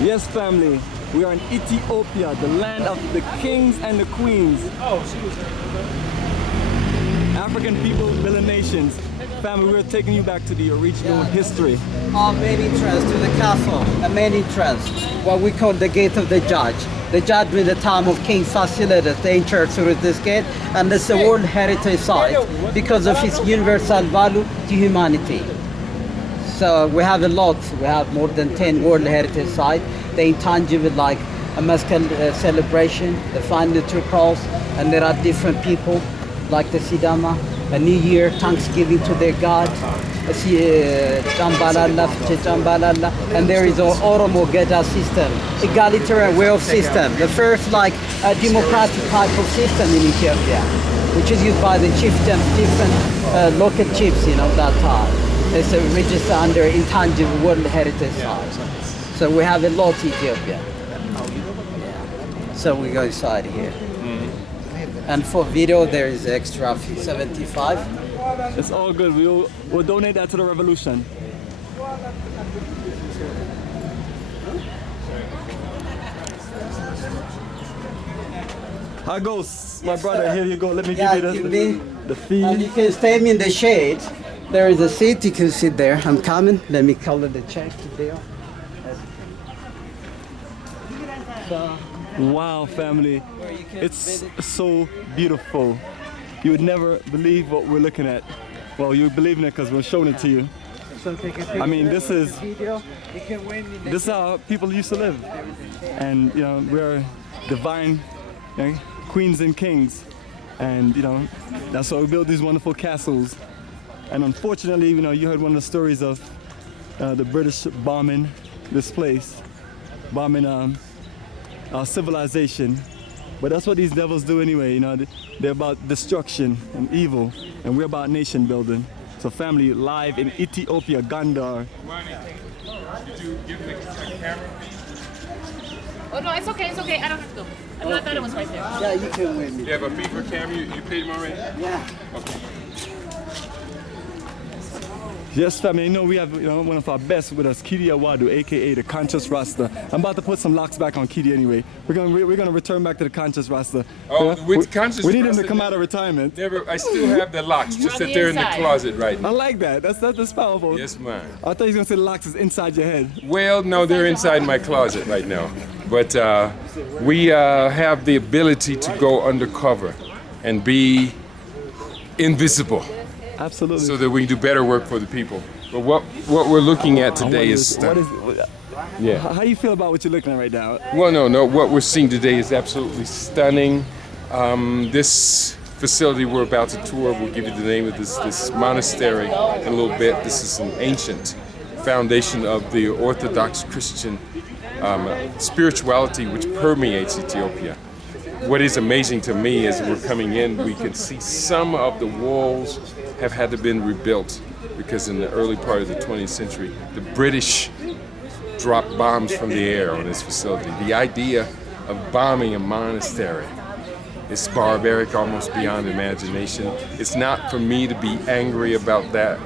Yes, family, we are in Ethiopia, the land of the kings and the queens. African people, building nations. Family, we're taking you back to the original history. Our main entrance to the castle, a main entrance, what we call the gate of the judge. The judge with the time of King Fasilides, they entered through this gate, and it's a World Heritage Site because of its universal value to humanity. So we have a lot, we have more than 10 World Heritage Sites. The intangible like a Mescal celebration, the Fine Little Cross, and there are different people like the Sidama, a New Year, Thanksgiving to their God, Jambalala, Jambalala, and there is an Oromo Geda system, egalitarian way of system, the first like a democratic type of system in Ethiopia, which is used by the chieftains, different local chiefs, you know, that time. It's registered under intangible World Heritage Site. So we have a lot in Ethiopia. Yeah. So we go inside here. And for video, there is extra fee, 75. It's all good. We'll donate that to the revolution. How goes, my brother? Here you go. Let me give you the fee. And you can stay in the shade. There is a seat. You can sit there. I'm coming. Let me color the check there. So, wow, family. It's so beautiful. You would never believe what we're looking at. Well, you believe in it because we're showing it to you. I mean, this is how people used to live. And, you know, we're divine queens and kings. And, you know, that's why we build these wonderful castles. And unfortunately, you know, you heard one of the stories of the British bombing this place, bombing our civilization. But that's what these devils do anyway, you know, they're about destruction and evil, and we're about nation building. So family, live in Ethiopia, Gondar. Did you give me a camera? Oh no, it's okay, I don't have to go. I thought it was right there. yeah, you can win me. You have a fee for camera? You paid him already? Yeah. Okay. Yes, family, you know we have one of our best with us, Kidi Awadu, aka the Conscious Rasta. I'm about to put some locks back on Kidi anyway. We're gonna return back to the Conscious Rasta. Oh, with Conscious we need him Rasta, to come out of retirement. Never. I still have the locks. Just On that the they're in the inside. closet right I now. like that. That's powerful. Yes, ma'am. I thought he was gonna say the locks is inside your head. Well, no, they're inside my closet right now. But we have the ability to go undercover and be invisible, Absolutely. so that we can do better work for the people. But what we're looking at today is yeah. How do you feel about what you're looking at right now? Well, no. What we're seeing today is absolutely stunning. This facility we're about to tour, we'll give you the name of this monastery in a little bit. This is an ancient foundation of the Orthodox Christian spirituality which permeates Ethiopia. What is amazing to me is we're coming in, we can see some of the walls have had to been rebuilt because in the early part of the 20th century, the British dropped bombs from the air on this facility. The idea of bombing a monastery is barbaric, almost beyond imagination. It's not for me to be angry about that,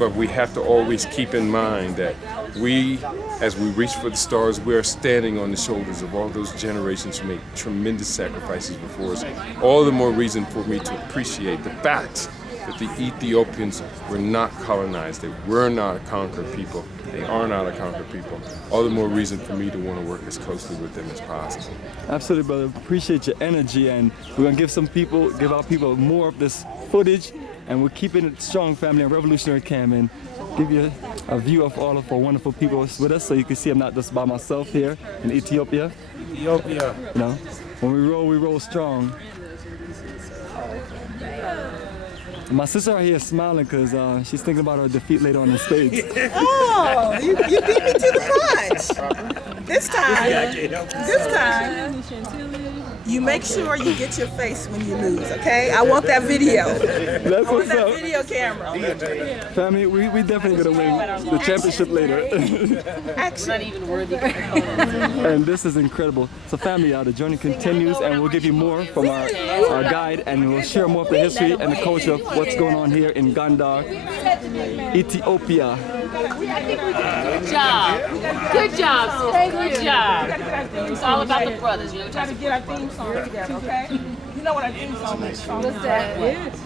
but we have to always keep in mind that we, as we reach for the stars, we are standing on the shoulders of all those generations who made tremendous sacrifices before us. All the more reason for me to appreciate the fact that the Ethiopians were not colonized, they were not a conquered people, they are not a conquered people. All the more reason for me to want to work as closely with them as possible. Absolutely, brother. Appreciate your energy, and we're gonna give our people more of this footage, and we're keeping it strong, family, and Revolutionary Cam, and give you a view of all of our wonderful people with us, so you can see I'm not just by myself here in Ethiopia. Ethiopia. You know, when we roll strong. My sister right here is smiling because she's thinking about her defeat later on in spades. Oh, you beat me to the punch. This time time, you make sure you get your face when you lose, okay? I want that video. That's I want what's that up. video camera. Family, we definitely gonna win the championship later. Actually, And this is incredible. So family, the journey continues and we'll give you more from our guide and we'll share more of the history and the culture of what's going on here in Gondar, Ethiopia. Good job. Good job, sis. Good job. It's all about the brothers. You know, try to get our theme song together, okay? You know what our theme song is? What's that?